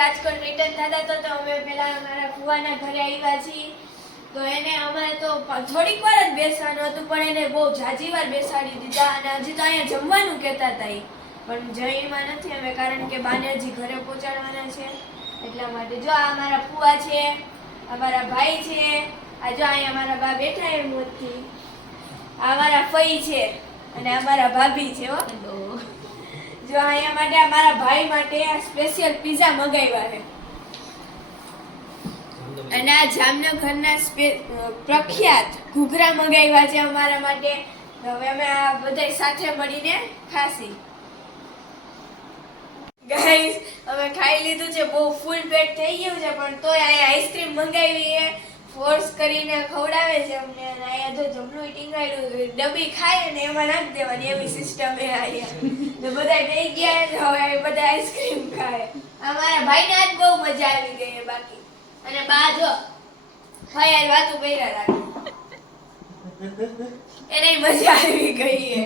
Rajkot return થતા તો અમે પેલા અમારા ફુવાના ઘરે આવ્યા છીએ. તો એને અમારે તો થોડીક વાર જ બેસવાનું હતું, પણ એને બહુ જાજી વાર બેસાડી દીધા અને હજી તો અહીંયા જમવાનું કહેતા હતા. પણ જઈમાં નથી અમે કારણ કે બાને હજી ઘરે પહોંચાડવાના છે. એટલા માટે જો આ અમારા ફુવા છે અમારા ભાઈ છે, આ જો અહીંયા અમારા બા બેઠા એ મોતથી. અમારા ફઈ છે અને અમારા ભાભી છે હો. જો અહીંયા માટે મારા ભાઈ માટે આ સ્પેશિયલ પીઝા મંગાવ્યા છે. અને આ જામનગરના પ્રખ્યાત ઘૂઘરા મંગાવ્યા છે અમારા માટે. હવે અમે આ બધા સાથે મળીને ખાસી. ગાઈસ અમે ખાઈ લીધું છે, બહુ ફૂલ પેટ થઈ ગયું છે, પણ તોય અહીંયા આઈસ્ક્રીમ મંગાવી એ ફોર્સ કરીને ખવડાવે છે અમને. જમણું ટીંગાડ્યું ડબ્બી ખાય ને એમાં નાખી દેવાની. એવી સિસ્ટમ એ અહીંયા ને બધા બે ગયા હવે બધા આઈસ્ક્રીમ ખાય. અમારા ભાઈને આજ બહુ મજા આવી ગઈ બાકી. અને બા જો ભાઈ યાર વાતો કર્યા રાખે. એને મજા આવી ગઈ છે